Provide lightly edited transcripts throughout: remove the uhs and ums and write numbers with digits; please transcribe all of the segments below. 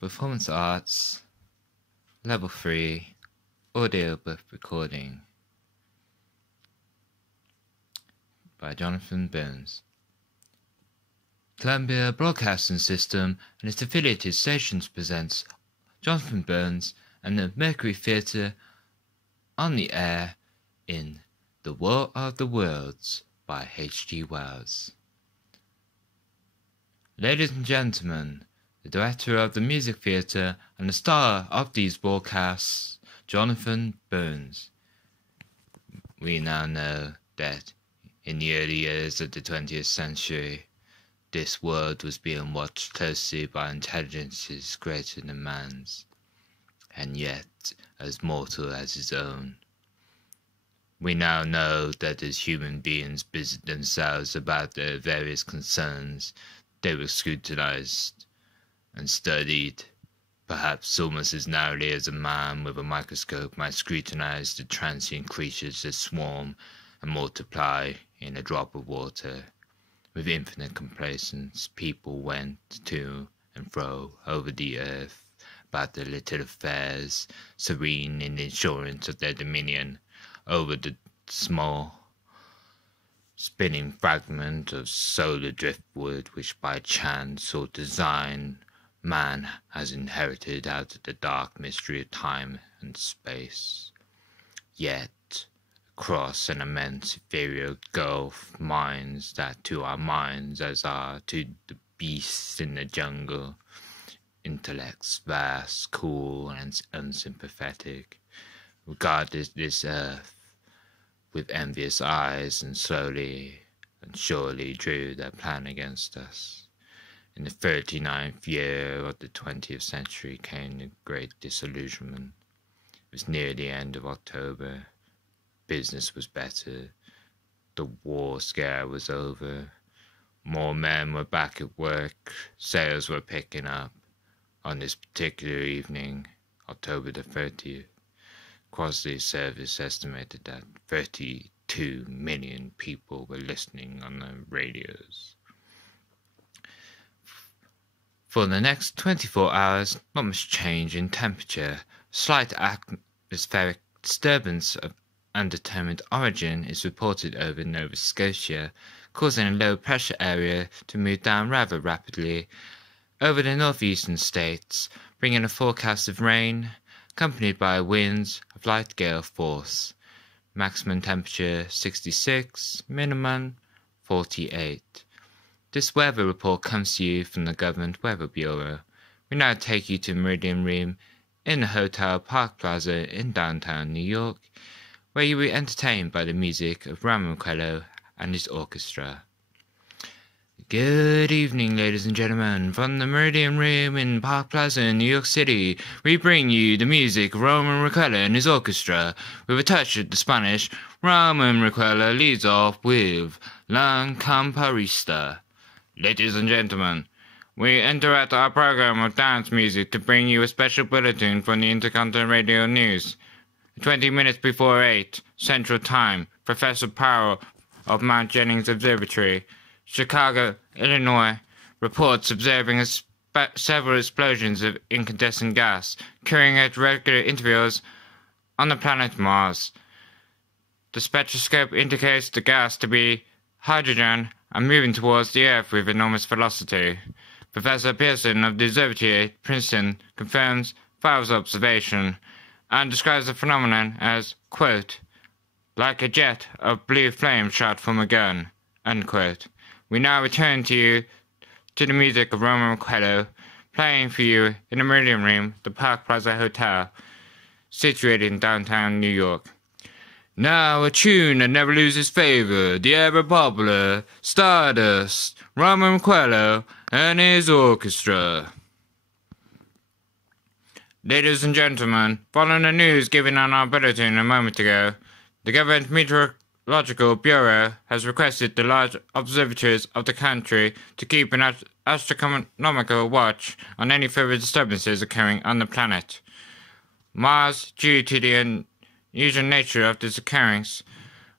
Performance Arts, Level 3, Audiobook Recording by Jonathan Burns. Columbia Broadcasting System and its affiliated stations presents Jonathan Burns and the Mercury Theatre on the air in The War of the Worlds by H.G. Wells. Ladies and gentlemen, the director of the Music Theatre and the star of these broadcasts, Jonathan Burns. We now know that in the early years of the 20th century, this world was being watched closely by intelligences greater than man's, and yet as mortal as his own. We now know that as human beings busied themselves about their various concerns, they were scrutinized and studied, perhaps almost as narrowly as a man with a microscope might scrutinize the transient creatures that swarm and multiply in a drop of water. With infinite complacence, people went to and fro over the earth about their little affairs, serene in the assurance of their dominion over the small spinning fragment of solar driftwood which by chance or design man has inherited out of the dark mystery of time and space. Yet, across an immense ethereal gulf, minds that to our minds as are to the beasts in the jungle, intellects vast, cool, and unsympathetic, regarded this earth with envious eyes and slowly and surely drew their plan against us. In the 39th year of the 20th century came the great disillusionment. It was near the end of October. Business was better. The war scare was over. More men were back at work. Sales were picking up. On this particular evening, October the 30th, Crosley Service estimated that 32 million people were listening on the radios. For the next 24 hours, not much change in temperature. Slight atmospheric disturbance of undetermined origin is reported over Nova Scotia, causing a low-pressure area to move down rather rapidly over the northeastern states, bringing a forecast of rain, accompanied by winds of light gale force. Maximum temperature 66, minimum 48. This weather report comes to you from the Government Weather Bureau. We now take you to Meridian Room in the Hotel Park Plaza in downtown New York, where you will be entertained by the music of Ramon Quello and his orchestra. Good evening, ladies and gentlemen. From the Meridian Room in Park Plaza in New York City, we bring you the music of Ramon Requello and his orchestra. With a touch of the Spanish, Ramon Requello leads off with La Camparista. Ladies and gentlemen, we interrupt our program of dance music to bring you a special bulletin from the Intercontinental Radio News. 20 minutes before 8 Central Time, Professor Powell of Mount Jennings Observatory, Chicago, Illinois, reports observing several explosions of incandescent gas occurring at regular intervals on the planet Mars. The spectroscope indicates the gas to be hydrogen and moving towards the Earth with enormous velocity. Professor Pearson of the observatory at Princeton confirms Powell's observation and describes the phenomenon as, quote, like a jet of blue flame shot from a gun, unquote. We now return to the music of Ramon Quello, playing for you in the Meridian Room, the Park Plaza Hotel, situated in downtown New York. Now a tune that never loses favor, the ever popular Stardust, Ramon Quello and his orchestra. Ladies and gentlemen, following the news given on our bulletin a moment ago, the Government Meteorological Bureau has requested the large observatories of the country to keep an astronomical watch on any further disturbances occurring on the planet Mars. Due to the unusual nature of this occurrence,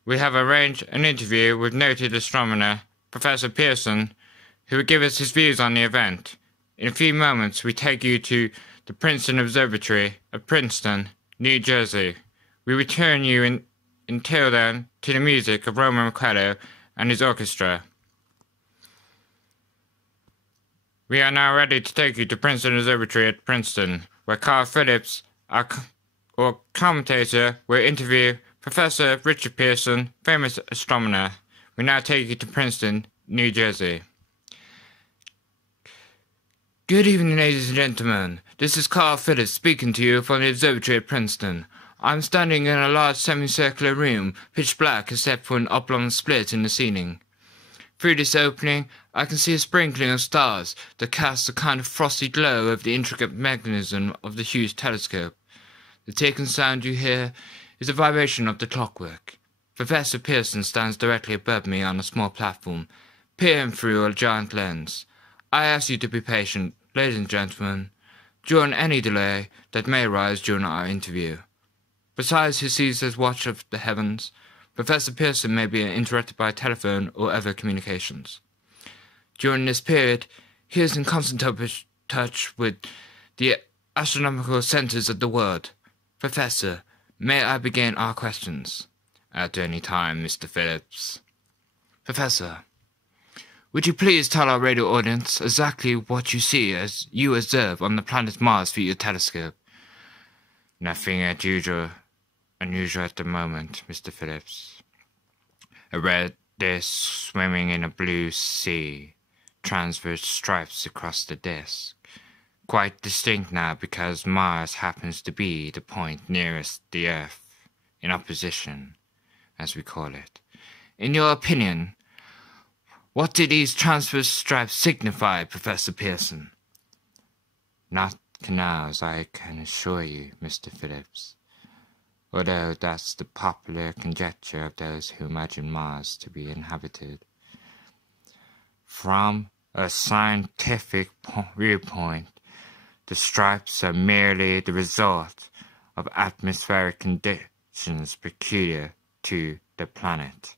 we have arranged an interview with noted astronomer Professor Pearson, who will give us his views on the event. In a few moments, we take you to the Princeton Observatory of Princeton, New Jersey. We return you until then to the music of Roman Mercado and his orchestra. We are now ready to take you to Princeton Observatory at Princeton, where Carl Phillips, our commentator, will interview Professor Richard Pearson, famous astronomer. We now take you to Princeton, New Jersey. Good evening, ladies and gentlemen. This is Carl Phillips speaking to you from the observatory at Princeton. I'm standing in a large semicircular room, pitch black except for an oblong split in the ceiling. Through this opening, I can see a sprinkling of stars that cast a kind of frosty glow over the intricate mechanism of the huge telescope. The ticking sound you hear is the vibration of the clockwork. Professor Pearson stands directly above me on a small platform, peering through a giant lens. I ask you to be patient, ladies and gentlemen, during any delay that may arise during our interview. Besides his ceaseless watch of the heavens, Professor Pearson may be interrupted by telephone or other communications. During this period, he is in constant touch with the astronomical centers of the world. Professor, may I begin our questions? At any time, Mr. Phillips. Professor, would you please tell our radio audience exactly what you see as you observe on the planet Mars through your telescope? Nothing unusual at the moment, Mr. Phillips. A red disk swimming in a blue sea, transverse stripes across the disk. Quite distinct now because Mars happens to be the point nearest the Earth, in opposition, as we call it. In your opinion, what do these transverse stripes signify, Professor Pearson? Not canals, I can assure you, Mr. Phillips, although that's the popular conjecture of those who imagine Mars to be inhabited. From a scientific viewpoint, the stripes are merely the result of atmospheric conditions peculiar to the planet.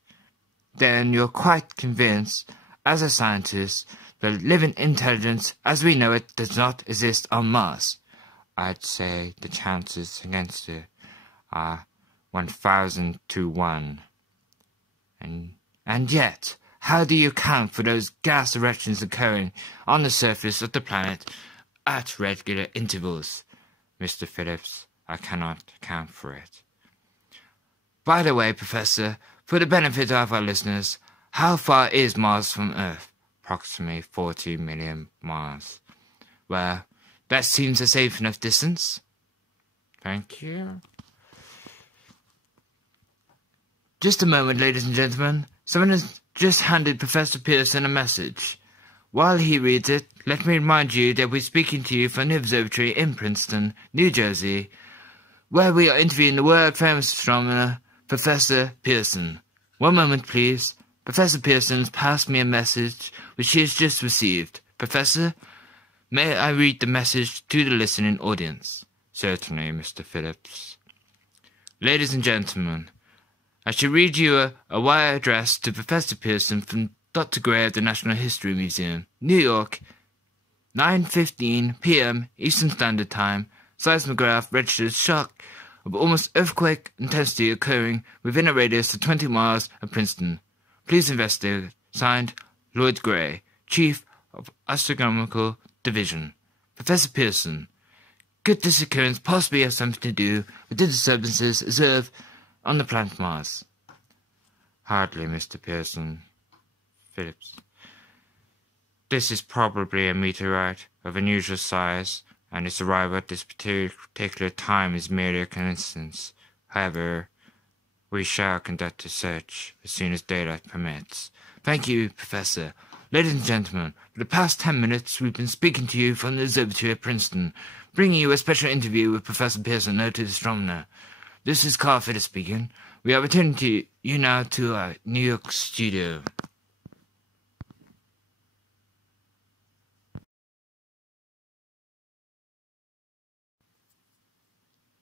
Then you're quite convinced, as a scientist, that living intelligence as we know it does not exist on Mars? I'd say the chances against it are 1,000 to 1. And yet, how do you account for those gas eruptions occurring on the surface of the planet at regular intervals? Mr. Phillips, I cannot account for it. By the way, Professor, for the benefit of our listeners, how far is Mars from Earth? Approximately 40 million miles. Well, that seems a safe enough distance. Thank you. Just a moment, ladies and gentlemen. Someone has just handed Professor Pearson a message. While he reads it, let me remind you that we're speaking to you from the observatory in Princeton, New Jersey, where we are interviewing the world-famous astronomer, Professor Pearson. One moment, please. Professor Pearson has passed me a message which he has just received. Professor, may I read the message to the listening audience? Certainly, Mr. Phillips. Ladies and gentlemen, I shall read you a wire address to Professor Pearson from Dr. Gray of the National History Museum, New York, 9:15 p.m. Eastern Standard Time. Seismograph registers shock of almost earthquake intensity occurring within a radius of 20 miles of Princeton. Please investigate. Signed, Lloyd Gray, Chief of Astronomical Division. Professor Pearson, could this occurrence possibly have something to do with the disturbances observed on the planet Mars? Hardly, Mr. Pearson. Phillips. This is probably a meteorite of unusual size, and its arrival at this particular time is merely a coincidence. However, we shall conduct a search as soon as daylight permits. Thank you, Professor. Ladies and gentlemen, for the past 10 minutes we've been speaking to you from the observatory at Princeton, bringing you a special interview with Professor Pearson, noted astronomer. This is Carl Phillips speaking. We are returning to you now to our New York studio.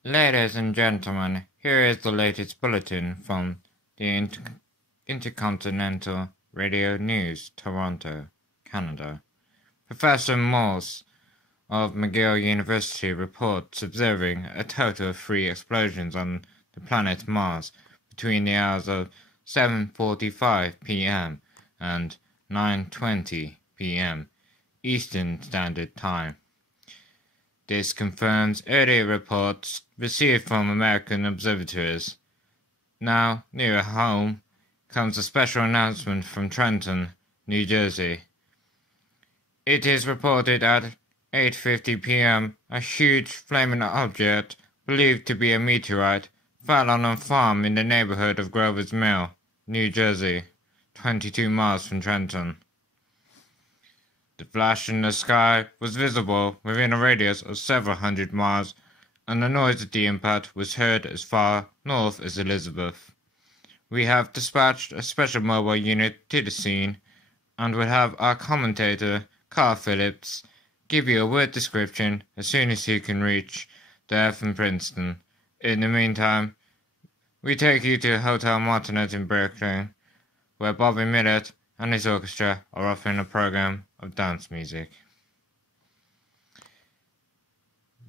Ladies and gentlemen, here is the latest bulletin from the Intercontinental Radio News, Toronto, Canada. Professor Morse of McGill University reports observing a total of 3 explosions on the planet Mars between the hours of 7:45 p.m. and 9:20 p.m. Eastern Standard Time. This confirms earlier reports received from American observatories. Now, nearer home, comes a special announcement from Trenton, New Jersey. It is reported at 8:50 p.m. a huge flaming object, believed to be a meteorite, fell on a farm in the neighborhood of Grover's Mill, New Jersey, 22 miles from Trenton. The flash in the sky was visible within a radius of several hundred miles, and the noise of the impact was heard as far north as Elizabeth. We have dispatched a special mobile unit to the scene, and will have our commentator, Carl Phillips, give you a word description as soon as he can reach there from Princeton. In the meantime, we take you to Hotel Martinet in Brooklyn, where Bobby Millett and his orchestra are offering a program of dance music.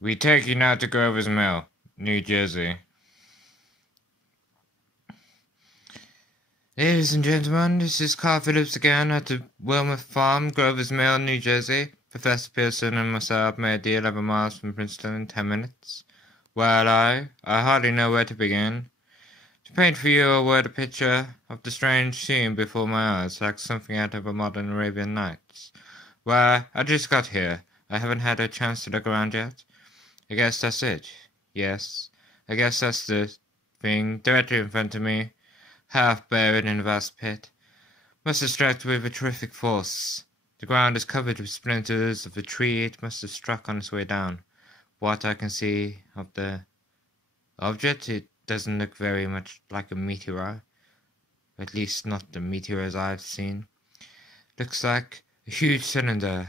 We take you now to Grover's Mill, New Jersey. Ladies and gentlemen, this is Carl Phillips again at the Wilmouth Farm, Grover's Mill, New Jersey. Professor Pearson and myself made the 11 miles from Princeton in 10 minutes. Well, I hardly know where to begin. To paint for you a word picture of the strange scene before my eyes, like something out of a modern Arabian Nights. Well, I just got here. I haven't had a chance to look around yet. I guess that's it. Yes, I guess that's the thing directly in front of me, half buried in a vast pit. Must have struck with a terrific force. The ground is covered with splinters of a tree it must have struck on its way down. What I can see of the object, it doesn't look very much like a meteor. At least not the meteors I've seen. Looks like a huge cylinder.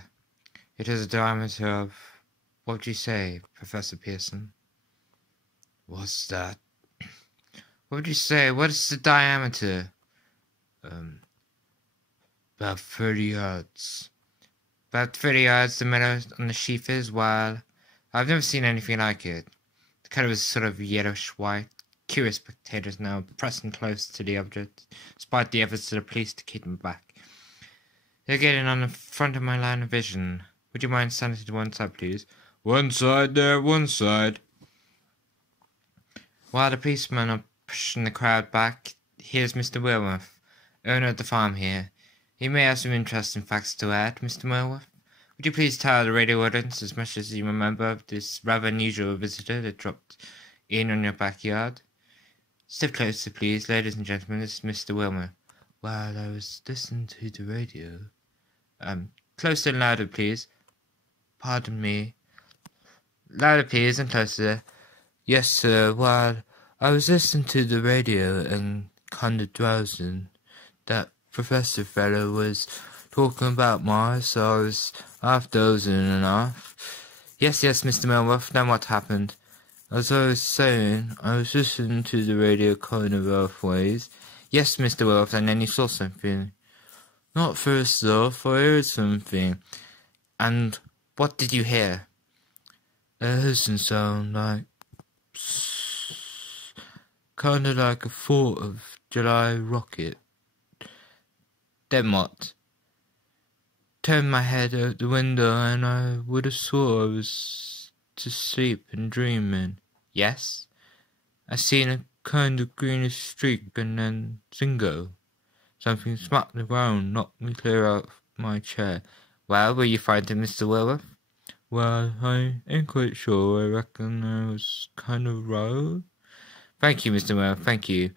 It has a diameter of... What would you say, Professor Pearson? What's that? What would you say? What is the diameter? About 30 yards. About 30 yards the metal on the sheath is, while I've never seen anything like it. The colour is sort of yellowish-white. Curious spectators now pressing close to the object, despite the efforts of the police to keep them back. They're getting on the front of my line of vision. Would you mind standing to one side, please? One side there, one side. While the policemen are pushing the crowd back, here's Mr. Wilworth, owner of the farm here. He may have some interesting facts to add, Mr. Wilworth. Would you please tell the radio audience as much as you remember of this rather unusual visitor that dropped in on your backyard? Step closer, please, ladies and gentlemen. This is Mr. Wilmer. While I was listening to the radio... closer and louder, please. Pardon me. Louder, please, and closer. Yes, sir. While I was listening to the radio and kind of drowsing, that professor fellow was talking about Mars, so I was half dozing and off. Yes, Mr. Melworth, then what happened? As I was saying, I was listening to the radio kind of halfways. Yes, Mr. Wilworth, and then you saw something. Not first off, I heard something. And what did you hear? A hissing sound, like... kind of like a 4th of July rocket. Then what? Turned my head out the window and I would have swore I was to sleep and dreaming. Yes? I seen a kind of greenish streak and then zingo. Something smacked the ground, knocked me clear out of my chair. Well, will you find him, Mr. Wilworth? Well, I ain't quite sure. I reckon I was kind of row. Thank you, Mr. Wilworth, thank you.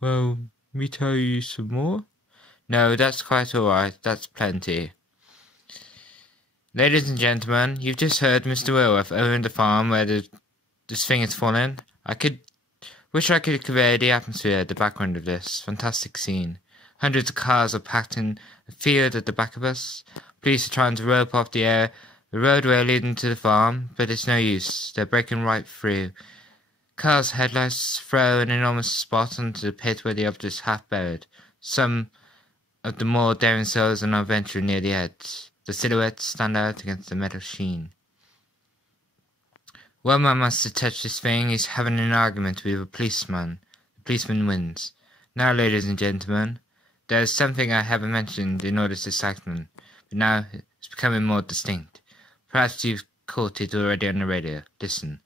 Well, me tell you some more? No, that's quite alright, that's plenty. Ladies and gentlemen, you've just heard Mr. Wilworth over in the farm where this thing is fallen. I wish I could convey the atmosphere, the background of this fantastic scene. Hundreds of cars are packed in a field at the back of us. Police are trying to rope off the roadway leading to the farm, but it's no use. They're breaking right through. Cars' headlights throw an enormous spot onto the pit where the object is half buried. Some of the more daring souls are now venturing near the edge. The silhouettes stand out against the metal sheen. Wilma must have touched this thing. He's having an argument with a policeman. The policeman wins. Now, ladies and gentlemen, there's something I haven't mentioned in all this excitement, but now it's becoming more distinct. Perhaps you've caught it already on the radio. Listen.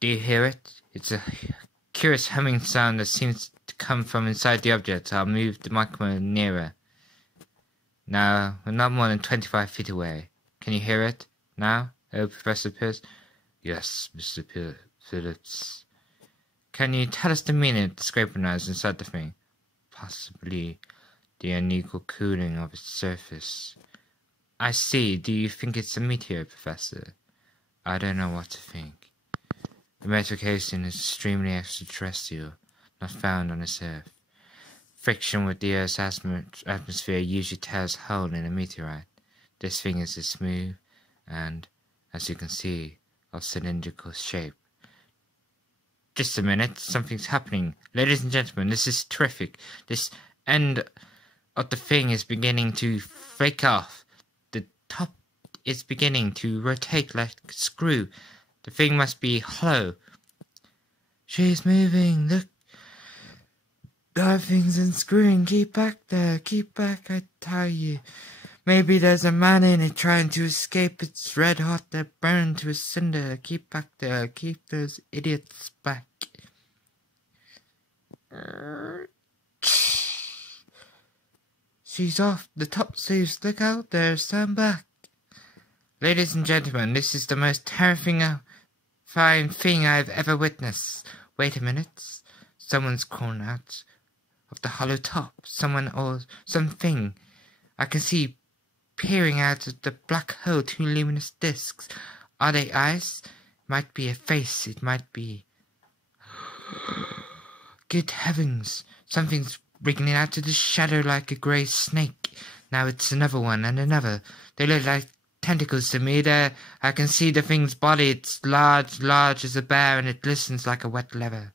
Do you hear it? It's a curious humming sound that seems to come from inside the object. I'll move the microphone nearer. Now, we're not more than 25 feet away. Can you hear it? Now? Oh, Professor Pierce? Yes, Mr. Phillips. Can you tell us the meaning of the scraping noise inside the thing? Possibly the unequal cooling of its surface. I see. Do you think it's a meteor, Professor? I don't know what to think. The metal casing is extremely extraterrestrial, not found on this Earth. Friction with the Earth's atmosphere usually tears a hole in a meteorite. This thing is smooth and, as you can see, of cylindrical shape. Just a minute, something's happening. Ladies and gentlemen, this is terrific. This end of the thing is beginning to flake off. The top is beginning to rotate like a screw. The thing must be hollow. She's moving, look. That thing's unscrewing. Keep back there, keep back, I tell you. Maybe there's a man in it trying to escape. It's red hot, they're burned to a cinder. Keep back there, keep those idiots back. She's off, the top sleeves, look out there, stand back. Ladies and gentlemen, this is the most terrifying thing I've ever witnessed. Wait a minute, someone's crawling out of the hollow top. Someone or something. I can see peering out of the black hole 2 luminous discs. Are they eyes? It might be a face. It might be... Good heavens! Something's wriggling out of the shadow like a grey snake. Now it's another one and another. They look like tentacles to me. There, I can see the thing's body. It's large as a bear, and it glistens like a wet leather.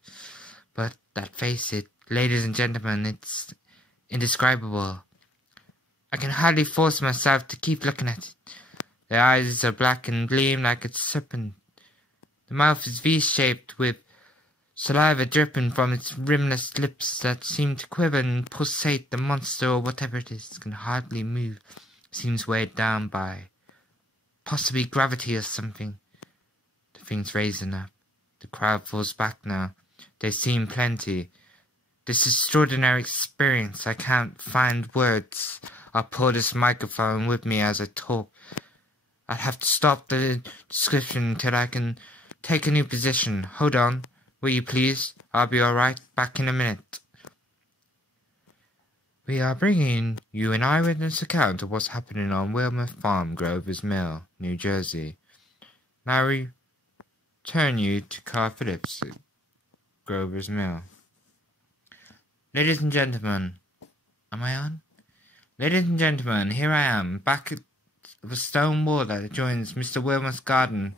But that face, ladies and gentlemen, it's indescribable. I can hardly force myself to keep looking at it. The eyes are black and gleam like a serpent. The mouth is V-shaped with saliva dripping from its rimless lips that seem to quiver and pulsate. The monster, or whatever it is, can hardly move. Seems weighed down by possibly gravity or something. The thing's raising up. The crowd falls back now. They seem plenty. This extraordinary experience, I can't find words. I'll pull this microphone with me as I talk. I'll have to stop the description until I can take a new position. Hold on, will you please? I'll be alright, back in a minute. We are bringing you an eyewitness account of what's happening on Wilmer Farm, Grover's Mill, New Jersey. Now we turn you to Carl Phillips at Grover's Mill. Ladies and gentlemen, am I on? Ladies and gentlemen, here I am, back at the stone wall that adjoins Mr. Wilmer's garden.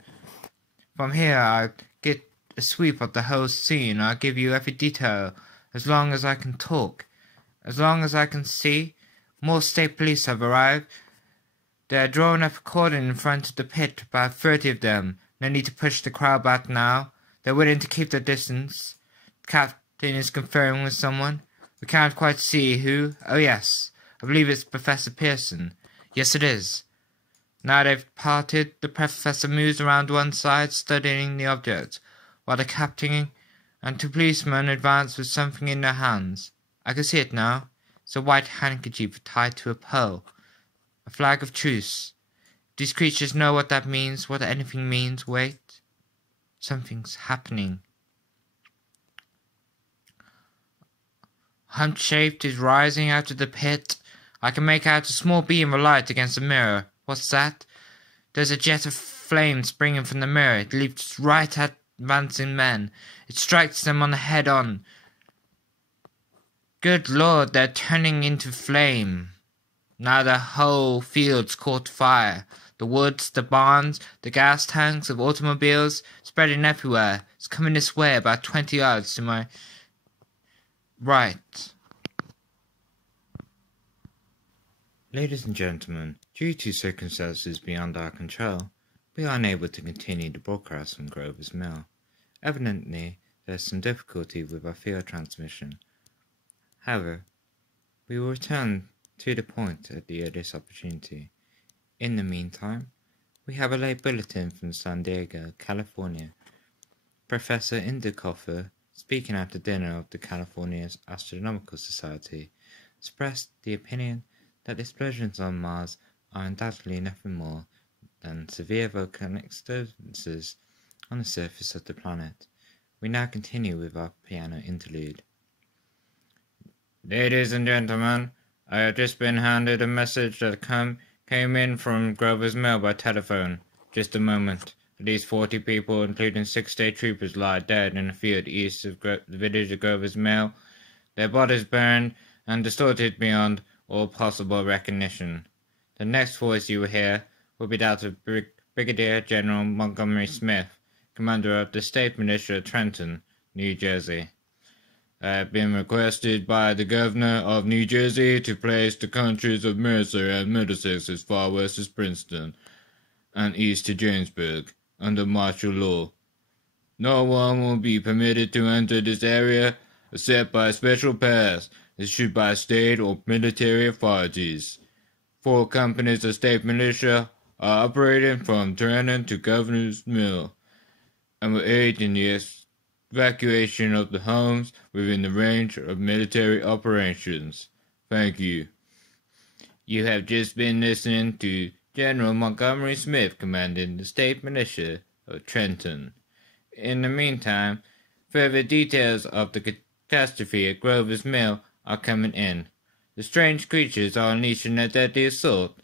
From here I'll get a sweep of the whole scene. I'll give you every detail, as long as I can talk. As long as I can see. More state police have arrived. They're drawing up a cordon in front of the pit, about 30 of them. No need to push the crowd back now. They're willing to keep their distance. The captain is conferring with someone. We can't quite see who. Oh yes, I believe it's Professor Pearson. Yes, it is. Now they've parted, the professor moves around one side, studying the object, while the captain and 2 policemen advance with something in their hands. I can see it now. It's a white handkerchief tied to a pole. A flag of truce. These creatures know what that means, what anything means. Wait. Something's happening. Hump-shaped is rising out of the pit. I can make out a small beam of light against the mirror. What's that? There's a jet of flame springing from the mirror. It leaps right at advancing men. It strikes them on the head on. Good Lord, they're turning into flame. Now the whole field's caught fire. The woods, the barns, the gas tanks of automobiles, spreading everywhere. It's coming this way, about 20 yards to my right. Ladies and gentlemen, due to circumstances beyond our control, We are unable to continue the broadcast from Grover's Mill. Evidently, there is some difficulty with our field transmission. However, we will return to the point at the earliest opportunity. In the meantime, we have a late bulletin from San Diego, California. Professor Indicoffer, speaking at the dinner of the California Astronomical Society, expressed the opinion that explosions on Mars are undoubtedly nothing more than severe volcanic disturbances on the surface of the planet. We now continue with our piano interlude. Ladies and gentlemen, I have just been handed a message that came in from Grover's Mill by telephone. Just a moment. At least 40 people, including 6 state troopers, lie dead in a field east of the village of Grover's Mill. Their bodies burned and distorted beyond all possible recognition. The next voice you will hear will be that of Brigadier General Montgomery Smith, commander of the State Militia of Trenton, New Jersey. I have been requested by the Governor of New Jersey to place the counties of Mercer and Middlesex as far west as Princeton and east to Jamesburg under martial law. No one will be permitted to enter this area except by a special pass issued by state or military authorities. 4 companies of state militia are operating from Trenton to Governor's Mill and will aid in the evacuation of the homes within the range of military operations. Thank you. You have just been listening to General Montgomery Smith commanding the state militia of Trenton. In the meantime, further details of the catastrophe at Grover's Mill are coming in. The strange creatures are unleashing a deadly assault,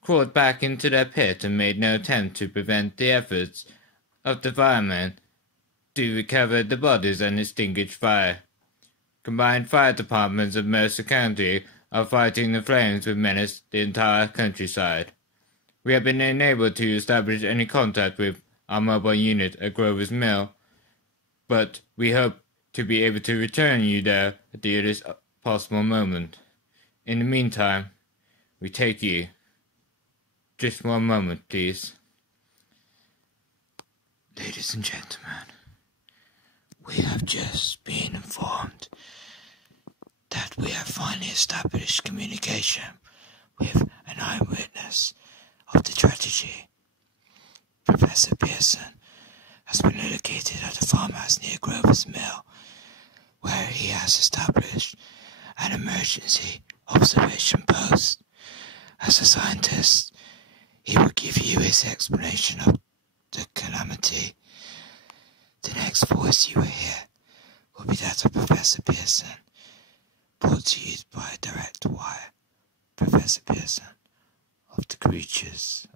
crawled back into their pit and made no attempt to prevent the efforts of the firemen to recover the bodies and extinguish fire. Combined fire departments of Mercer County are fighting the flames which menace the entire countryside. We have been unable to establish any contact with our mobile unit at Grover's Mill, but we hope to be able to return you there at the earliest possible moment. In the meantime, we take you. Just one moment, please. Ladies and gentlemen, we have just been informed that we have finally established communication with an eyewitness of the tragedy. Professor Pearson has been located at a farmhouse near Grover's Mill, where he has established an emergency observation post. As a scientist, he will give you his explanation of the calamity. The next voice you will hear will be that of Professor Pearson, brought to you by direct wire. Professor Pearson, of the creatures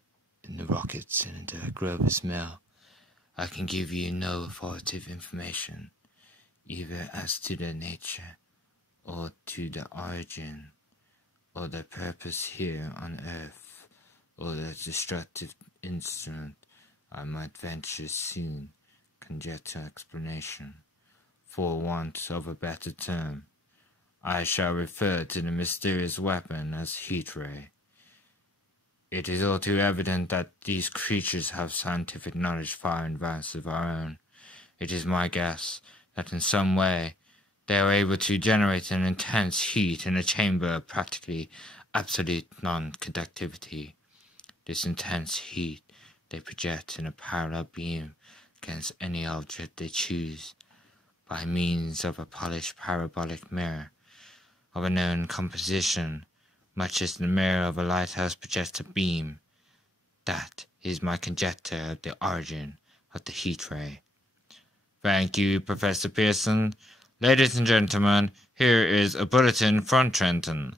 in the rocket cylinder at Grover's Mill, I can give you no authoritative information, either as to their nature, or to the origin, or their purpose here on Earth, or their destructive instrument. I might venture soon conjecture explanation. For want of a better term, I shall refer to the mysterious weapon as heat ray. It is all too evident that these creatures have scientific knowledge far in advance of our own. It is my guess that in some way they are able to generate an intense heat in a chamber of practically absolute non-conductivity. This intense heat they project in a parallel beam against any object they choose, by means of a polished parabolic mirror of a known composition, much as the mirror of a lighthouse projects a beam. That is my conjecture of the origin of the heat ray. Thank you, Professor Pearson. Ladies and gentlemen, here is a bulletin from Trenton.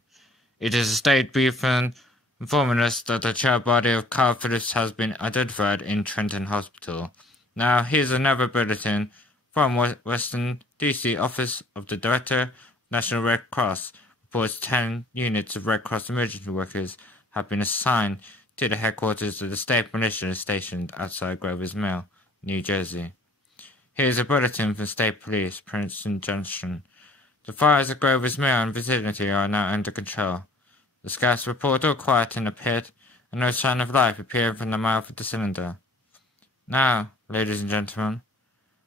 It is a state briefing informing us that the child body of Carl Phillips has been identified in Trenton Hospital. Now, here's another bulletin from Western D.C. Office of the Director of National Red Cross. Reports 10 units of Red Cross emergency workers have been assigned to the headquarters of the state militia stationed outside Grover's Mill, New Jersey. Here's a bulletin from State Police, Princeton Junction. The fires at Grover's Mill and vicinity are now under control. The scouts report all quiet in the pit, and no sign of life appearing from the mouth of the cylinder. Now, ladies and gentlemen,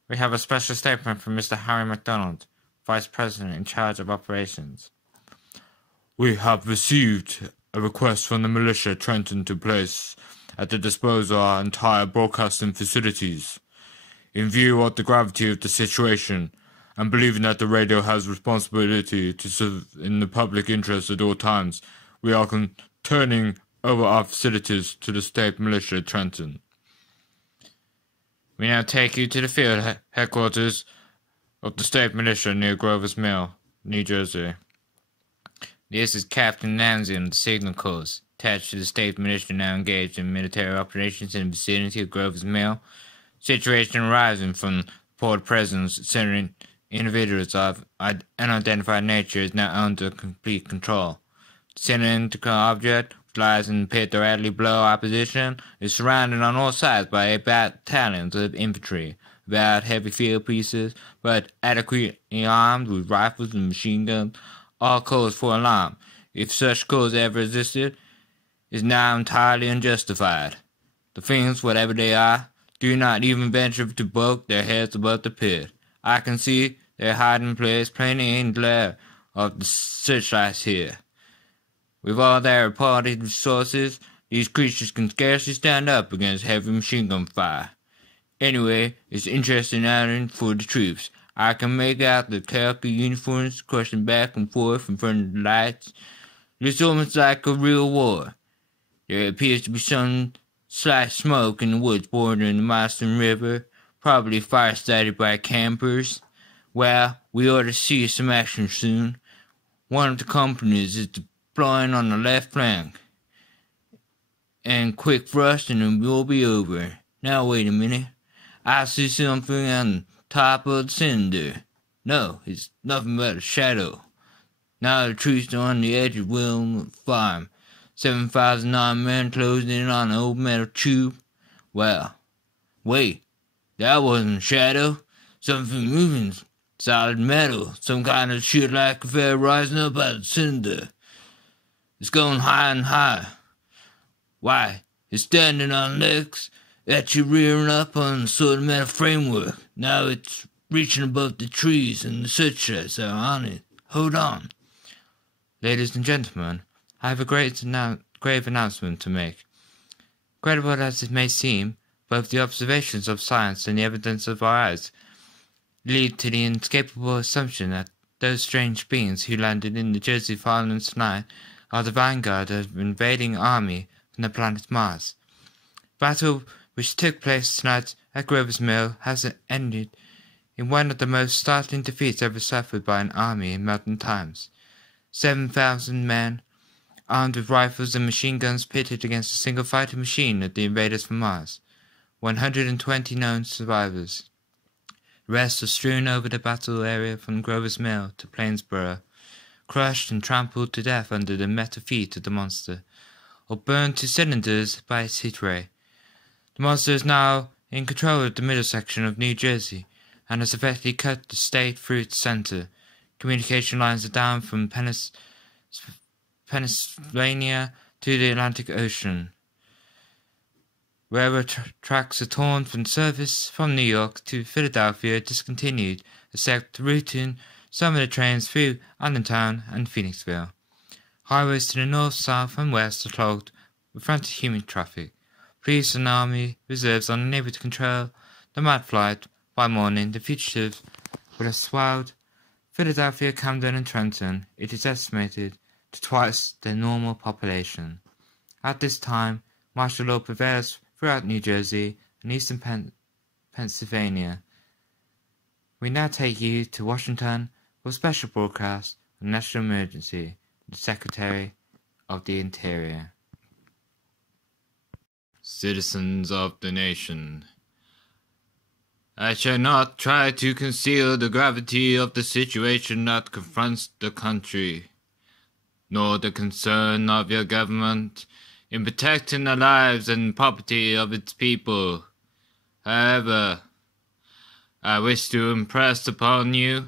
we have a special statement from Mr. Harry MacDonald, Vice President in charge of operations. We have received a request from the militia Trenton to place at the disposal our entire broadcasting facilities. In view of the gravity of the situation, and believing that the radio has responsibility to serve in the public interest at all times, we are turning over our facilities to the state militia Trenton. We now take you to the field headquarters of the state militia near Grover's Mill, New Jersey. This is Captain Nancy on the Signal Corps, attached to the state militia now engaged in military operations in the vicinity of Grover's Mill. Situation arising from the port presence centering individuals of unidentified nature is now under complete control. The center object, which lies in the pit directly below our position, is surrounded on all sides by 8 battalions of infantry, without heavy field pieces, but adequately armed with rifles and machine guns. All calls for alarm, if such calls ever existed, is now entirely unjustified. The fiends, whatever they are, do not even venture to poke their heads above the pit. I can see their hiding place plainly in the glare of the searchlights here. With all their reported resources, these creatures can scarcely stand up against heavy machine gun fire. Anyway, it's interesting outing for the troops. I can make out the khaki uniforms crushing back and forth in front of the lights. It's almost like a real war. There appears to be some slight smoke in the woods bordering the Marston River, probably fire started by campers. Well, we ought to see some action soon. One of the companies is deploying on the left flank. And quick thrust and it will be over. Now wait a minute. I see something on top of the cylinder. No, it's nothing but a shadow. Now the troops are on the edge of Wilmot Farm. 7,000 armed men closed in on an old metal tube. Well, wait, that wasn't a shadow. Something moving. Solid metal. Some kind of shit-like affair rising up out of the cylinder. It's going higher and higher. Why, it's standing on legs. Actually rearing up on a sort of metal framework. Now it's reaching above the trees and the searchlights are on it. Hold on. Ladies and gentlemen, I have a grave announcement to make. Incredible as it may seem, both the observations of science and the evidence of our eyes lead to the inescapable assumption that those strange beings who landed in the Jersey Islands tonight are the vanguard of an invading army from the planet Mars. The battle which took place tonight at Grover's Mill has ended in one of the most startling defeats ever suffered by an army in modern times. 7,000 men, armed with rifles and machine guns, pitted against a single fighting machine of the invaders from Mars. 120 known survivors. The rest are strewn over the battle area from Grover's Mill to Plainsboro, crushed and trampled to death under the metal feet of the monster, or burned to cinders by its heat ray. The monster is now in control of the middle section of New Jersey, and has effectively cut the state through its center. Communication lines are down from Pennsylvania to the Atlantic Ocean. Railroad tracks are torn from service from New York to Philadelphia discontinued, except routing some of the trains through Allentown and Phoenixville. Highways to the north, south, and west are clogged with frantic human traffic. Police and army reserves are unable to control the mad flight. By morning, the fugitives would have swelled Philadelphia, Camden, and Trenton. It is estimated to twice their normal population. At this time, martial law prevails throughout New Jersey and eastern Pennsylvania. We now take you to Washington for a special broadcast of national emergency. The Secretary of the Interior. Citizens of the nation, I shall not try to conceal the gravity of the situation that confronts the country, nor the concern of your government in protecting the lives and property of its people. However, I wish to impress upon you,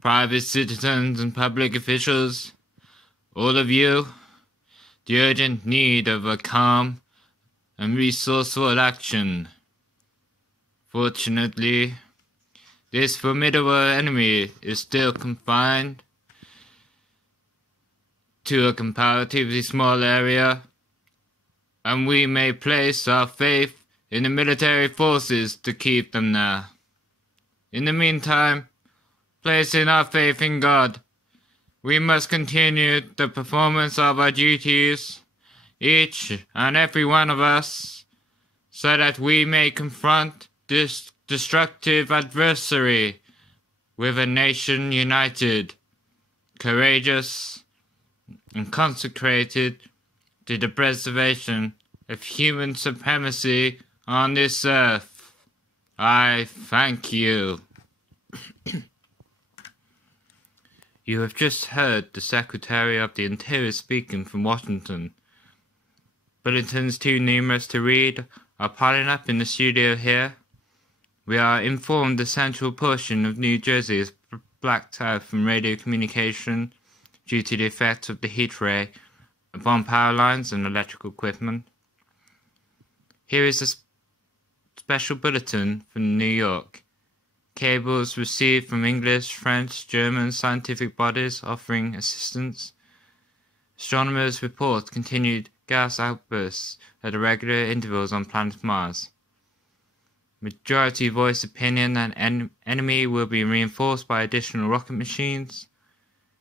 private citizens and public officials, all of you, the urgent need of a calm and resourceful action. Fortunately, this formidable enemy is still confined to a comparatively small area, and we may place our faith in the military forces to keep them there. In the meantime, placing our faith in God, we must continue the performance of our duties, each and every one of us, so that we may confront this destructive adversary with a nation united, courageous, and consecrated to the preservation of human supremacy on this earth. I thank you. You have just heard the Secretary of the Interior speaking from Washington. Bulletins too numerous to read are piling up in the studio here. We are informed the central portion of New Jersey is blacked out from radio communication due to the effect of the heat ray upon power lines and electrical equipment. Here is a special bulletin from New York. Cables received from English, French, German scientific bodies offering assistance. Astronomers report continued gas outbursts at irregular intervals on planet Mars. Majority voice opinion that enemy will be reinforced by additional rocket machines.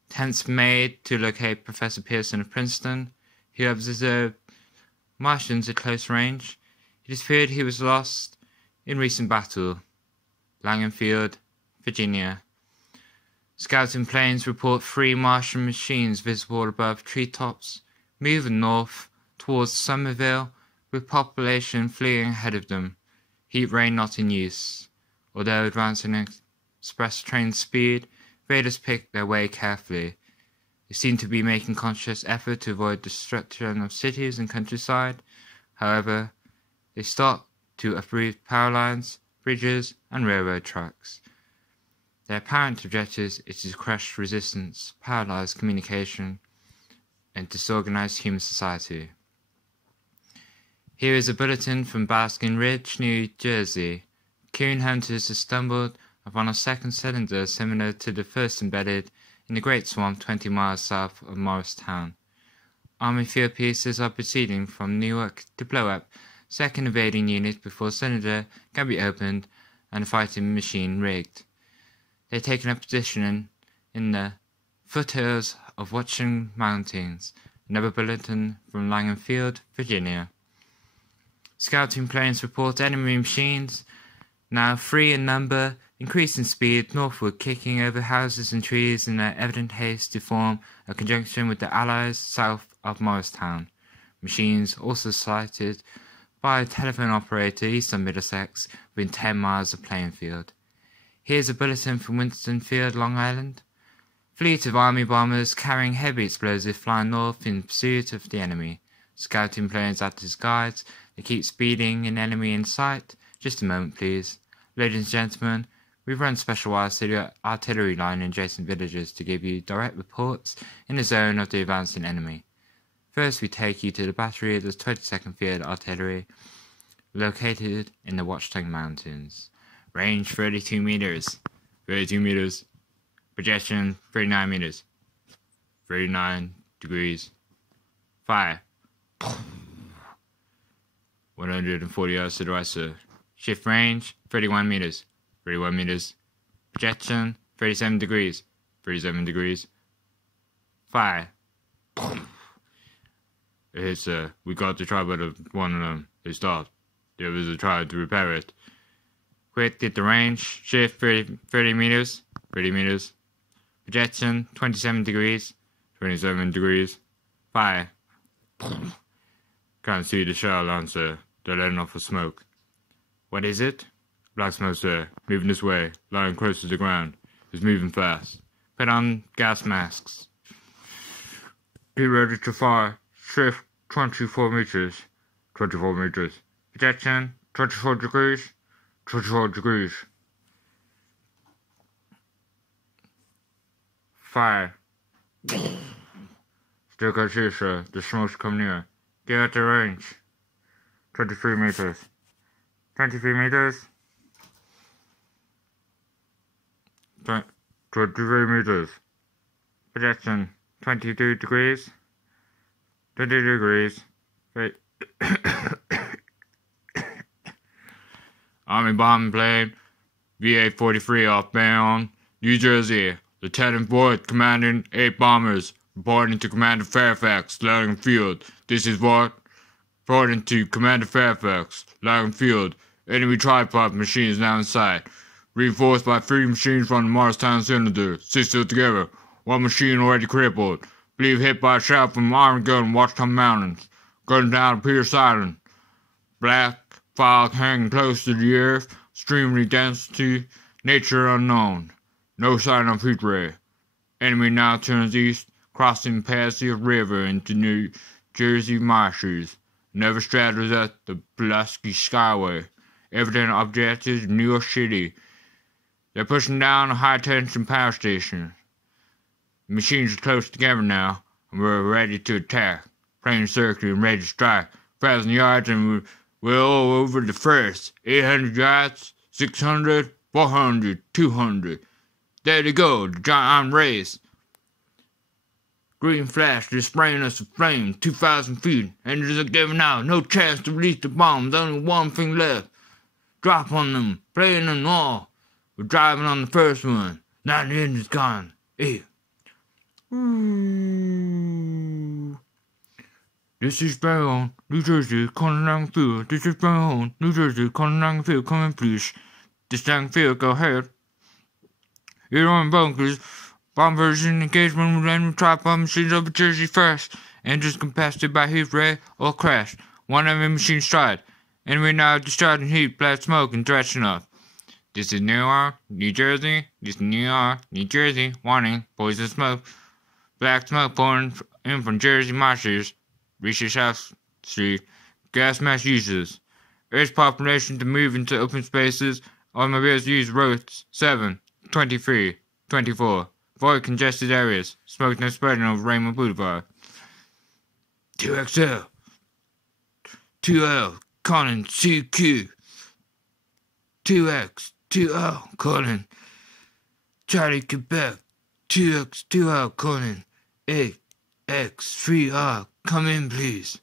Attempts made to locate Professor Pearson of Princeton, who observed Martians at close range. It is feared he was lost in recent battle. Langenfield, Virginia. Scouting planes report 3 Martian machines visible above treetops, moving north towards Somerville, with population fleeing ahead of them. Heat ray not in use. Although advancing at express train speed, raiders pick their way carefully. They seem to be making conscious effort to avoid destruction of cities and countryside. However, they start to uproot power lines, bridges, and railroad tracks. Their apparent objective is to crush resistance, paralyze communication, and disorganize human society. Here is a bulletin from Baskin Ridge, New Jersey. Coon hunters have stumbled upon a second cylinder similar to the first embedded in the Great Swamp 20 miles south of Morristown. Army field pieces are proceeding from Newark to blow up second invading unit before cylinder can be opened and a fighting machine rigged. They have taken up position in the foothills of Watchung Mountains. Another bulletin from Langenfield, Virginia. Scouting planes report enemy machines, now 3 in number, increasing speed northward, kicking over houses and trees in their evident haste to form a conjunction with the Allies south of Morristown. Machines also sighted by a telephone operator east of Middlesex within 10 miles of Plainfield. Here's a bulletin from Winston Field, Long Island. Fleet of Army bombers carrying heavy explosives flying north in pursuit of the enemy. Scouting planes act as guides. They keep speeding, an enemy in sight. Just a moment, please. Ladies and gentlemen, we've run special wires to the artillery line in adjacent villages to give you direct reports in the zone of the advancing enemy. First, we take you to the battery of the 22nd Field Artillery, located in the Watchung Mountains. Range 32 meters. 32 meters. Projection 39 meters. 39 degrees. Fire. 140 yards to the right, sir. Shift range 31 meters. 31 meters. Projection 37 degrees. 37 degrees. Fire. Hey, sir, we got the tripod of one of them. They stopped. The others are trying to repair it. Quick, get the range. Shift 30 meters. 30 meters. Projection 27 degrees. 27 degrees. Fire. Can't see the shell alarm, sir. They're letting off a smoke. What is it? Black smoke, sir. Moving this way. Lying close to the ground. It's moving fast. Put on gas masks. Be ready to fire. Shift 24 meters. 24 meters. Projection 24 degrees. 24 degrees. Fire. Still got you, sir. The smoke's come near. Get out the range. 23 meters. 23 meters. 23 meters. Projection 22 degrees. 20 degrees. Wait. Army bombing plane VA-43 off Bayonne, New Jersey. Lieutenant Boyd commanding 8 bombers. Reporting to Commander Fairfax, Logan Field. This is what? Reporting to Commander Fairfax, Logan Field. Enemy tripod machines now in sight. Reinforced by 3 machines from the Morristown cylinder. 6 still together. 1 machine already crippled. Believe hit by a shot from Iron Gun, Watchtower Mountains. Gun down Pierce Island. Black fog hanging close to the earth. Extremely density. Nature unknown. No sign of heat ray. Enemy now turns east, crossing past the river into New Jersey marshes. Never straddles at the Pulaski Skyway. Evident objective New York City. They're pushing down a high-tension power station. The machines are close together now, and we're ready to attack. Plane circling, ready to strike. 1,000 yards, and we're all over the first. 800 yards, 600, 400, 200. There they go, the giant race. Green flash, they're spraying us with flame. 2,000 feet, engines are giving out. No chance to release the bombs, only one thing left. Drop on them, playing them all. We're driving on the first one. Now the engine's gone. Hey. This is Bayonne, New Jersey, calling Langfield. This is Bayonne, New Jersey, calling Langfield. Come in, please. This Langfield, go ahead. You're on bunkers. Bombers in engagement with enemy tripod machines over Jersey first. Engines capacity by heat ray or crash. 1 enemy machine strike. Enemy now discharging heat, black smoke, and direction up. This is New York, New Jersey. This is New York, New Jersey. Warning, poison smoke. Black smoke pouring in from Jersey marshes. Reaches South Street. Gas mask users. Urge population to move into open spaces. Automobiles use roads. 7, 23, 24. Avoid congested areas. Smoke no spreading over Raymond Boulevard. 2XL. 2L. Colin. CQ. 2X. 2L. Colin. Charlie, Quebec. 2X. 2L. Colin. 8X. 3R. Come in, please.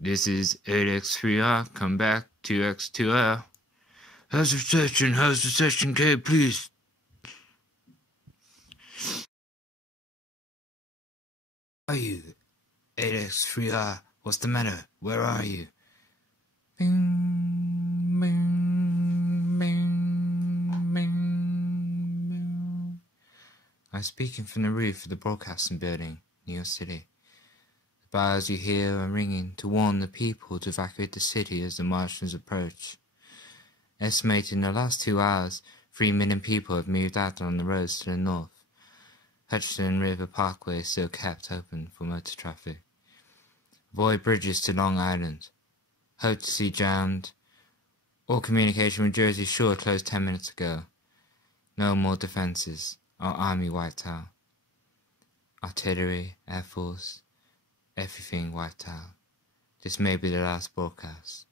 This is 8X. 3R. Come back. 2X. 2L. How's reception, K, please? Are you? 8X3R, what's the matter? Where are you? Bing, bing, bing, bing, bing. I'm speaking from the roof of the broadcasting building, New York City. The bells you hear are ringing to warn the people to evacuate the city as the Martians approach. Estimated in the last 2 hours, 3 million people have moved out on the roads to the north. Hudson River Parkway is still kept open for motor traffic. Avoid bridges to Long Island. Hope to see jammed. All communication with Jersey Shore closed 10 minutes ago. No more defences. Our army wiped out. Artillery, Air Force, everything wiped out. This may be the last broadcast.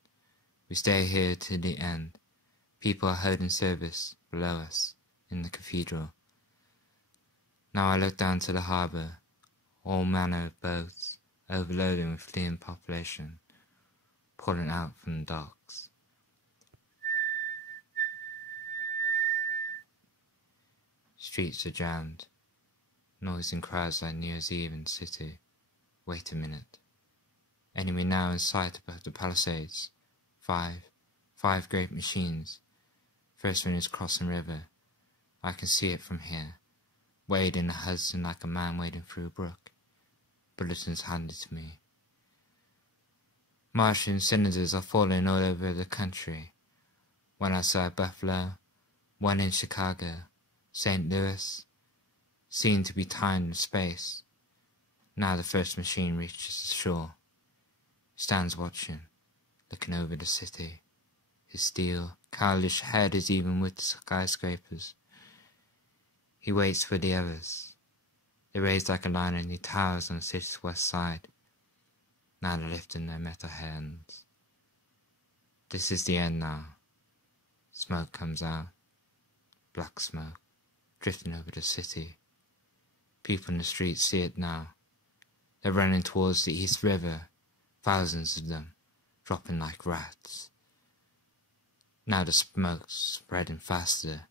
We stay here till the end. People are holding service below us in the cathedral. Now I look down to the harbour, all manner of boats, overloading with fleeing population, pouring out from the docks. Streets are jammed, noise and crowds like New Year's Eve in the city. Wait a minute. Enemy now in sight above the palisades. 5 great machines. First one is crossing river. I can see it from here. Wade in the Hudson like a man wading through a brook. Bulletins handed to me. Martian cylinders are falling all over the country. One outside Buffalo, one in Chicago, St. Louis, seem to be timed in space. Now the first machine reaches the shore. Stands watching, looking over the city. His steel, childish head is even with the skyscrapers. He waits for the others. They raised like a line in the towers on the city's west side. Now they're lifting their metal hands. This is the end now. Smoke comes out. Black smoke, drifting over the city. People in the streets see it now. They're running towards the East River, thousands of them, dropping like rats. Now the smoke's spreading faster.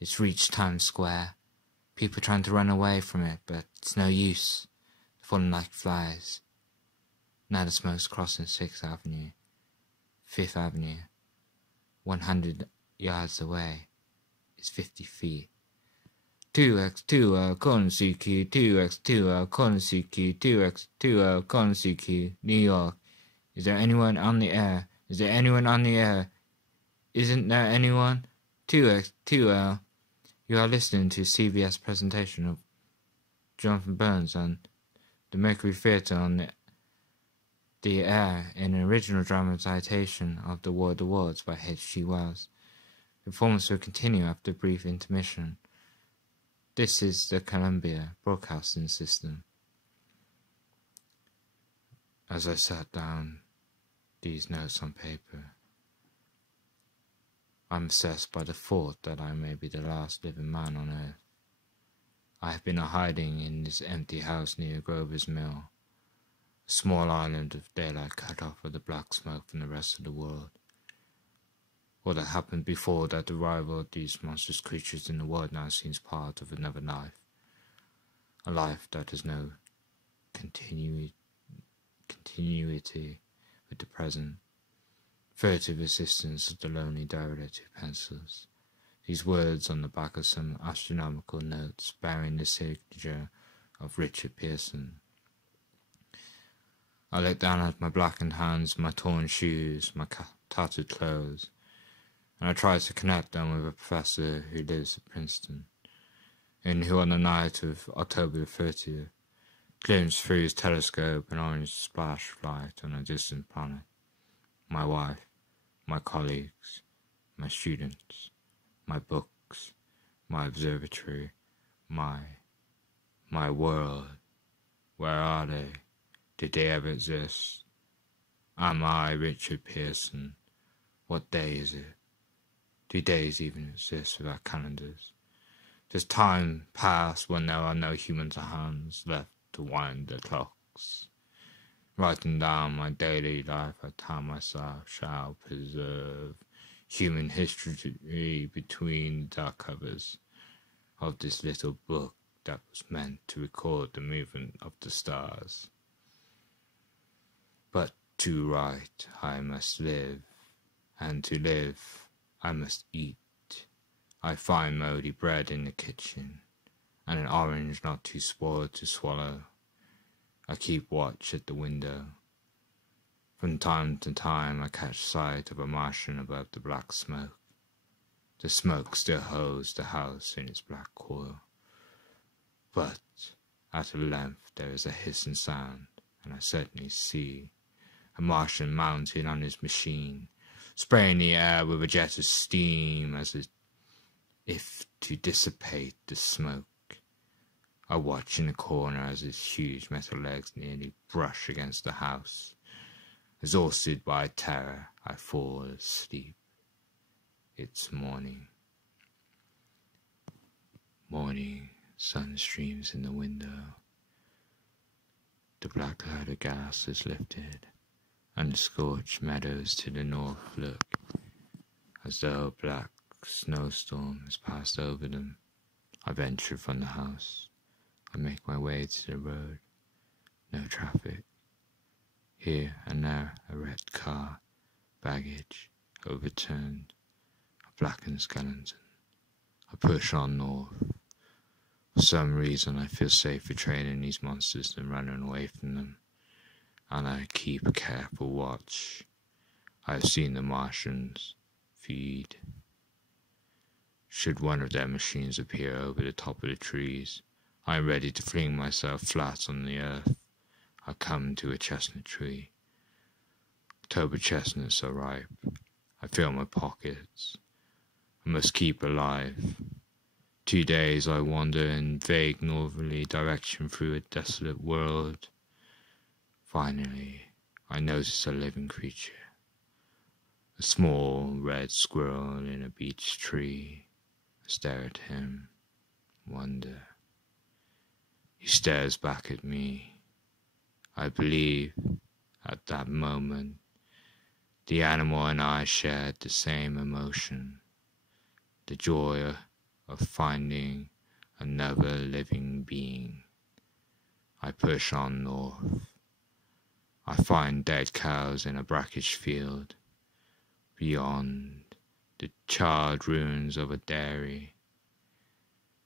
It's reached Times Square. People trying to run away from it, but it's no use. They're falling like flies. Now the smoke's crossing 6th Avenue, 5th Avenue. 100 yards away is 50 feet. 2x2L Konosuke, 2x2L Konosuke, 2x2L Konosuke, New York. Is there anyone on the air? Is there anyone on the air? Isn't there anyone? 2x2L. You are listening to CBS presentation of Jonathan Burns on the Mercury Theatre on the air in an original dramatization of The Ward Awards by H.G. Wells. The performance will continue after a brief intermission. This is the Columbia Broadcasting System. As I sat down these notes on paper, I'm obsessed by the thought that I may be the last living man on earth. I have been hiding in this empty house near Grover's Mill, a small island of daylight cut off with the black smoke from the rest of the world. What had happened before that arrival of these monstrous creatures in the world now seems part of another life, a life that has no continuity with the present. Furtive assistance of the lonely derivative pencils, these words on the back of some astronomical notes bearing the signature of Richard Pearson. I looked down at my blackened hands, my torn shoes, my tattered clothes, and I tried to connect them with a professor who lives at Princeton, and who on the night of October 30th glimpsed through his telescope an orange splash of light on a distant planet. My wife, my colleagues, my students, my books, my observatory, my world. Where are they? Did they ever exist? Am I Richard Pearson? What day is it? Do days even exist without calendars? Does time pass when there are no humans or hands left to wind the clocks? Writing down my daily life, I tell myself shall preserve human history between the dark covers of this little book that was meant to record the movement of the stars. But to write I must live, and to live I must eat. I find mouldy bread in the kitchen, and an orange not too spoiled to swallow. I keep watch at the window. From time to time I catch sight of a Martian above the black smoke. The smoke still holds the house in its black coil. But at a length there is a hissing sound, and I suddenly see a Martian mounted on his machine, spraying the air with a jet of steam as if to dissipate the smoke. I watch in the corner as his huge metal legs nearly brush against the house. Exhausted by terror, I fall asleep. It's morning. Morning, sun streams in the window. The black cloud of gas is lifted, and the scorched meadows to the north look as though a black snowstorm has passed over them. I venture from the house. I make my way to the road. No traffic. Here and there a red car, baggage, overturned, a blackened skeleton. I push on north. For some reason I feel safer trailing these monsters than running away from them, and I keep a careful watch. I have seen the Martians feed. Should one of their machines appear over the top of the trees, I am ready to fling myself flat on the earth. I come to a chestnut tree. October chestnuts are ripe. I fill my pockets. I must keep alive. 2 days I wander in vague northerly direction through a desolate world. Finally, I notice a living creature. A small red squirrel in a beech tree. I stare at him, wonder. He stares back at me. I believe, at that moment, the animal and I shared the same emotion, the joy of finding another living being. I push on north. I find dead cows in a brackish field. Beyond, the charred ruins of a dairy.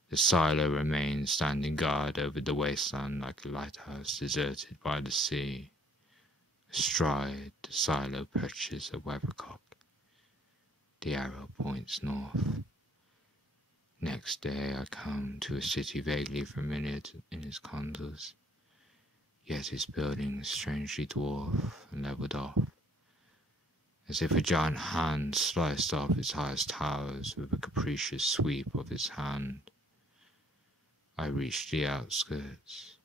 The silo remains standing guard over the wasteland like a lighthouse deserted by the sea. Astride the silo perches a weathercock. The arrow points north. Next day I come to a city vaguely familiar in its contours, yet its buildings strangely dwarf and levelled off, as if a giant hand sliced off its highest towers with a capricious sweep of its hand. I reached the outskirts.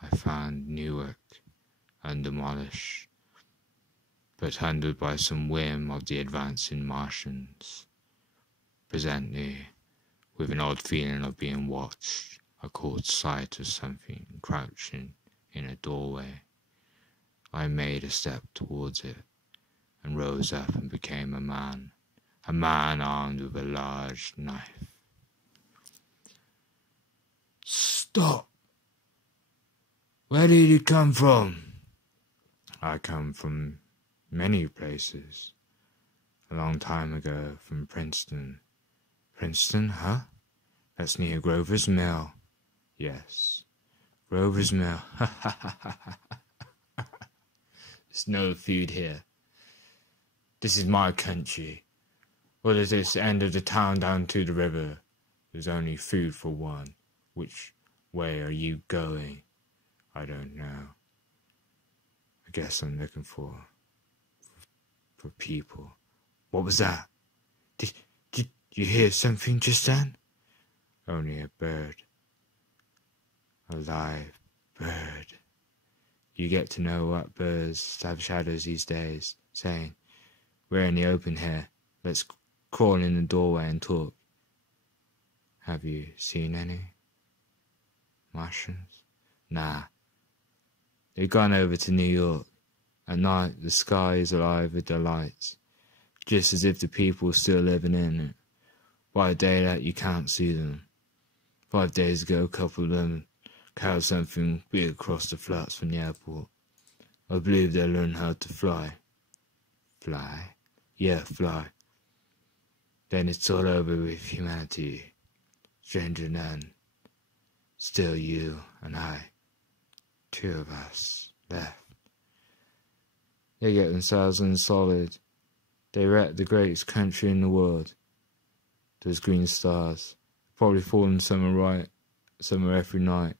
I found Newark, undemolished, but handled by some whim of the advancing Martians. Presently, with an odd feeling of being watched, I caught sight of something crouching in a doorway. I made a step towards it, and rose up and became a man armed with a large knife. Stop! Where did you come from? I come from many places. A long time ago, from Princeton. Princeton, huh? That's near Grover's Mill. Yes, Grover's Mill. there's no food here. This is my country. What is this end of the town down to the river? There's only food for one. Which way are you going? I don't know. I guess I'm looking for people. What was that? Did you hear something just then? Only a bird. A live bird. You get to know what birds have shadows these days, saying, "We're in the open here. Let's crawl in the doorway and talk." Have you seen any Martians? Nah. They've gone over to New York. At night, the sky is alive with their lights, just as if the people were still living in it. By daylight, you can't see them. 5 days ago, a couple of them carried something big across the flats from the airport. I believe they learned how to fly. Fly? Yeah, fly. Then it's all over with humanity. Stranger than. Still you and I. 2 of us left. They get themselves in solid. They wreck the greatest country in the world. Those green stars. Probably falling somewhere every night.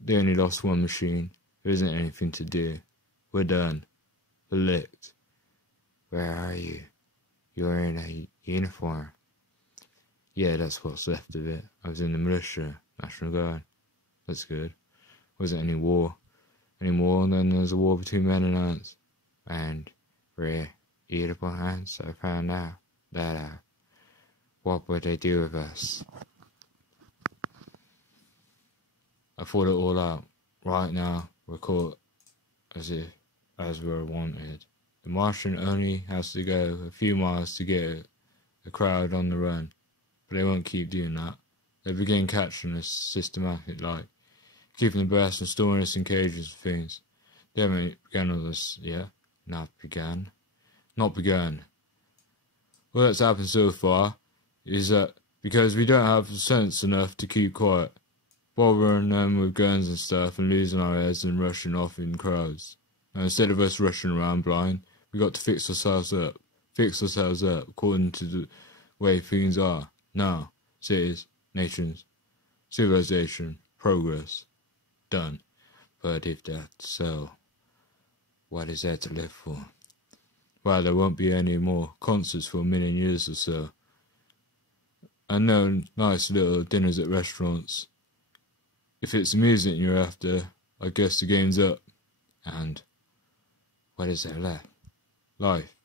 They only lost one machine. There isn't anything to do. We're done. We're licked. Where are you? You're in a uniform. Yeah, that's what's left of it. I was in the militia, National Guard. That's good. Wasn't any war. Any more than there's a war between men and ants. And we're eatable ants, I found out. What would they do with us? I thought it all out. Right now, we're caught as we're wanted. The Martian only has to go a few miles to get a crowd on the run. But they won't keep doing that. They begin catching us systematic like, keeping the best and storing us in cages and things. They haven't begun with us yet. Not begun. Well, that's happened so far is that because we don't have sense enough to keep quiet, bothering them with guns and stuff and losing our heads and rushing off in crowds. And instead of us rushing around blind, we got to fix ourselves up according to the way things are now. Cities, nations, civilization, progress. Done. But if that's so, what is there to live for? Well, there won't be any more concerts for a million years or so. and no nice little dinners at restaurants. If it's amusement you're after, I guess the game's up. And what is there left? Life.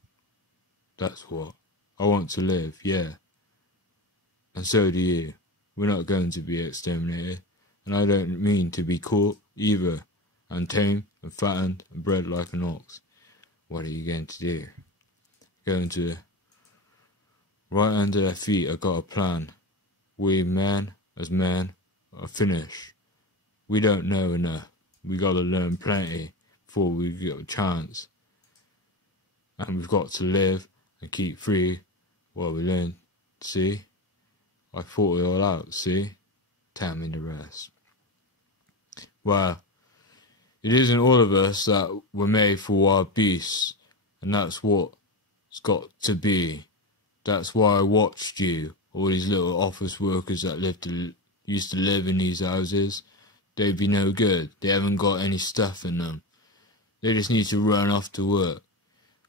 That's what. I want to live, yeah. And so do you. We're not going to be exterminated. And I don't mean to be caught either. And tamed and fattened and bred like an ox. What are you going to do? Going to... Right under their feet I got a plan. We men, as men, are finished. We don't know enough. We gotta learn plenty before we get a chance. And we've got to live and keep free while we learn. See? I thought it all out, see? Tell me the rest. Well, it isn't all of us that were made for wild beasts, and that's what it's got to be. That's why I watched you, all these little office workers that used to live in these houses. They'd be no good. They haven't got any stuff in them. They just need to run off to work.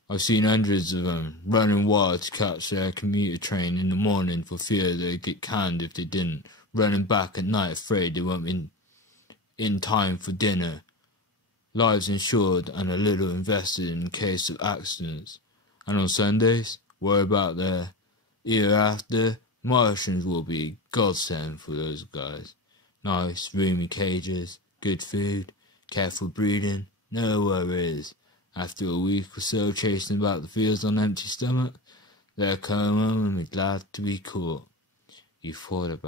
I've seen hundreds of them running wild to catch their commuter train in the morning for fear they'd get canned if they didn't, running back at night afraid they won't be in time for dinner. Lives insured and a little invested in case of accidents. And on Sundays, worry about their hereafter. Martians will be a godsend for those guys. Nice, roomy cages, good food, careful breeding, no worries. After a week or so chasing about the fields on empty stomach, they'll come home and be glad to be caught. You thought it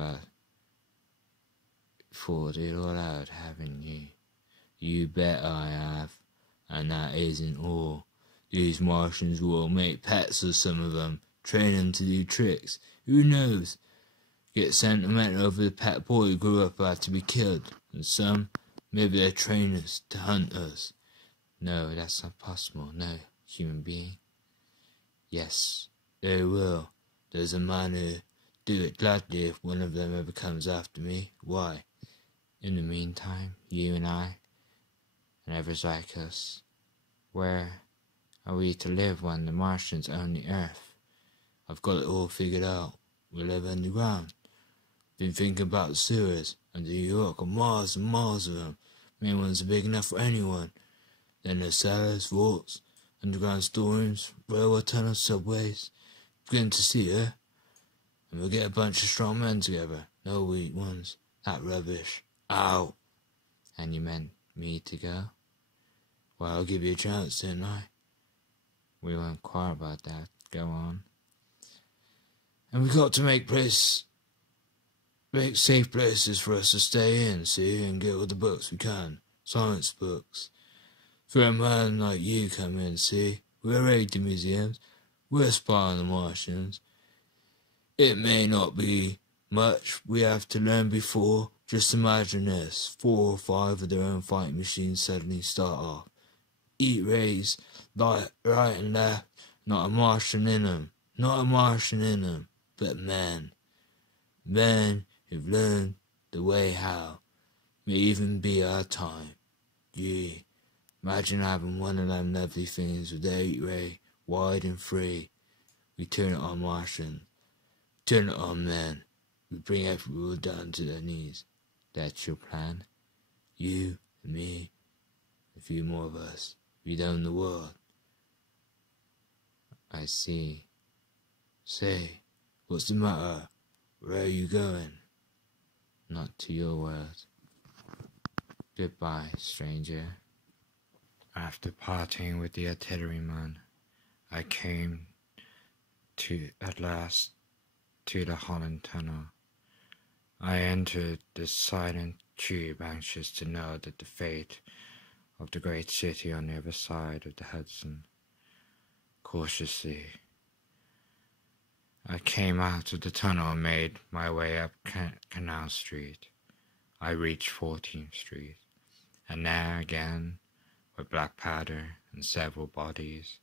all out, haven't you? You bet I have. And that isn't all. These Martians will make pets of some of them, train them to do tricks. Who knows? Get sentimental over the pet boy who grew up had to be killed. And some, maybe they're trainers to hunt us. No, that's not possible. No, human being. Yes, they will. There's a man who'll do it gladly if one of them ever comes after me. Why? In the meantime, you and I, and others like us, where are we to live when the Martians own the Earth? I've got it all figured out. We'll live underground. Been thinking about the sewers under New York and miles of them. Main ones are big enough for anyone. Then there's cellars, vaults, underground storerooms, railway tunnels, subways. Beginning to see her. And we'll get a bunch of strong men together. No weak ones. That rubbish. Out. And you meant me to go? Well, I'll give you a chance, didn't I? We won't quarrel about that. Go on. And we've got to make safe places for us to stay in, see, and get all the books we can. Science books. For a man like you come in, see, we'll raid the museums, we'll spy on the Martians. It may not be much we have to learn before. Just imagine this, 4 or 5 of their own fighting machines suddenly start off. Eat rays, right and left, not a Martian in them, but men. Men who've learned the way how, may even be our time. Gee, imagine having one of them lovely things with their 8-ray, wide and free. We turn it on Martian, turn it on men. We bring everyone down to their knees. That's your plan? You and me, a few more of us. We own the world. I see. Say, what's the matter? Where are you going? Not to your world. Goodbye, stranger. After parting with the artilleryman, I came at last to the Holland Tunnel. I entered the silent tube, anxious to know that the fate of the great city on the other side of the Hudson. Cautiously, I came out of the tunnel and made my way up Canal Street. I reached 14th Street, and there again were black powder and several bodies,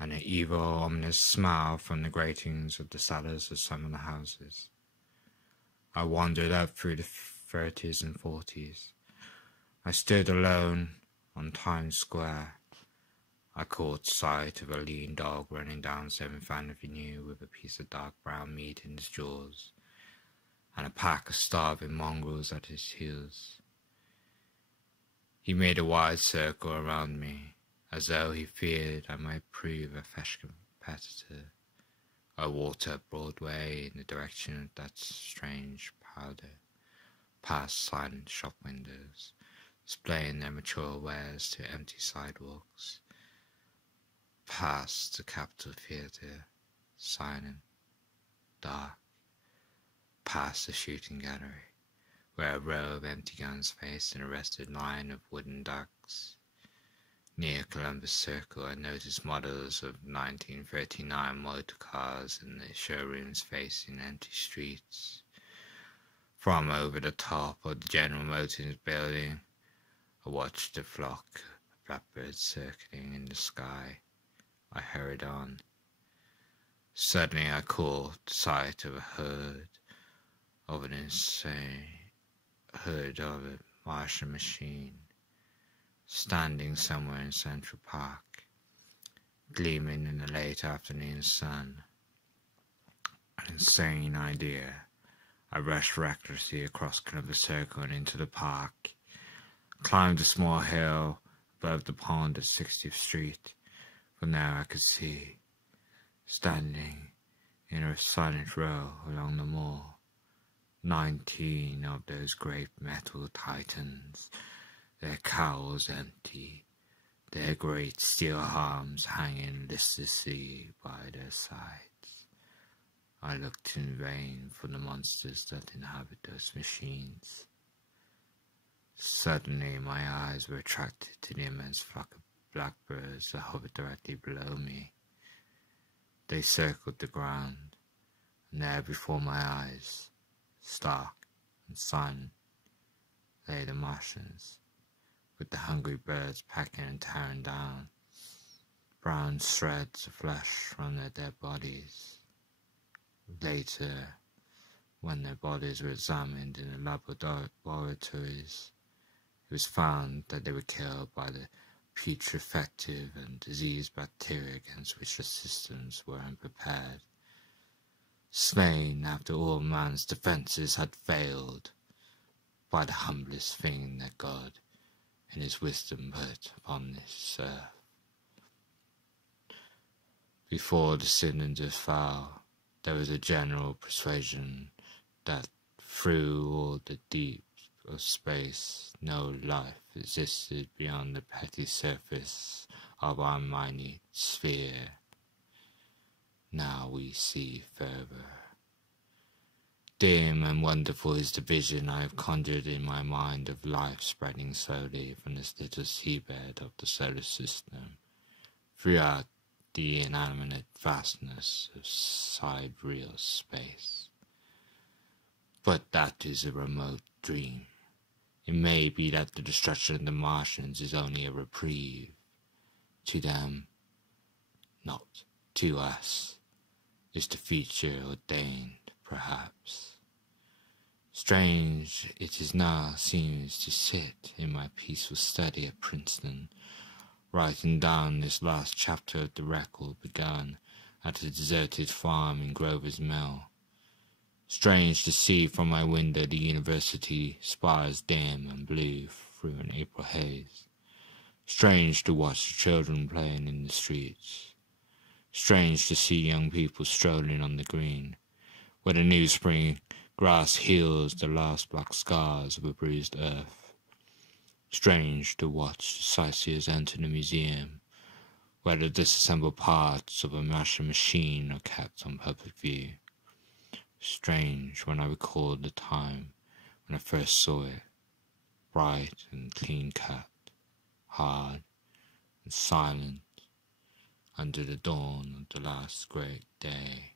and an evil, ominous smile from the gratings of the cellars of some of the houses. I wandered up through the 30s and 40s. I stood alone on Times Square. I caught sight of a lean dog running down 7th Avenue with a piece of dark brown meat in his jaws. and a pack of starving mongrels at his heels. He made a wide circle around me, as though he feared I might prove a fresh competitor. I walked up Broadway in the direction of that strange powder, past silent shop windows, displaying their mature wares to empty sidewalks, past the Capitol Theatre, silent, dark, past the shooting gallery, where a row of empty guns faced an arrested line of wooden ducks. Near Columbus Circle, I noticed models of 1939 motor cars in the showrooms facing empty streets. From over the top of the General Motors building, I watched a flock of blackbirds circling in the sky. I hurried on. Suddenly I caught sight of a Martian machine, standing somewhere in Central Park, gleaming in the late afternoon sun. An insane idea. I rushed recklessly across Columbus Circle and into the park, climbed a small hill above the pond at 60th Street. From there I could see, standing in a silent row along the mall, 19 of those great metal titans, their cowls empty, their great steel arms hanging listlessly by their sides. I looked in vain for the monsters that inhabit those machines. Suddenly my eyes were attracted to the immense flock of blackbirds that hovered directly below me. They circled the ground, and there before my eyes, stark and silent, lay the Martians, with the hungry birds pecking and tearing down brown shreds of flesh from their dead bodies. Later, when their bodies were examined in the laboratories, it was found that they were killed by the putrefactive and diseased bacteria against which the systems were unprepared, slain after all man's defences had failed, by the humblest thing that God in his wisdom put upon this earth. Before the cylinders fell, there was a general persuasion that through all the deep of space no life existed beyond the petty surface of our minute sphere. Now we see further. Dim and wonderful is the vision I have conjured in my mind of life spreading slowly from this little seabed of the solar system throughout the inanimate vastness of sidereal space. But that is a remote dream. It may be that the destruction of the Martians is only a reprieve. To them, not to us, is the future ordained, perhaps. Strange it is now seems to sit in my peaceful study at Princeton, writing down this last chapter of the record begun at a deserted farm in Grover's Mill. Strange to see from my window the university spires dim and blue through an April haze. Strange to watch the children playing in the streets. Strange to see young people strolling on the green, where the new spring grass heals the last black scars of a bruised earth. Strange to watch the sightseers enter the museum, where the disassembled parts of a Martian machine are kept on public view. Strange when I recall the time when I first saw it, bright and clean-cut, hard and silent, under the dawn of the last great day.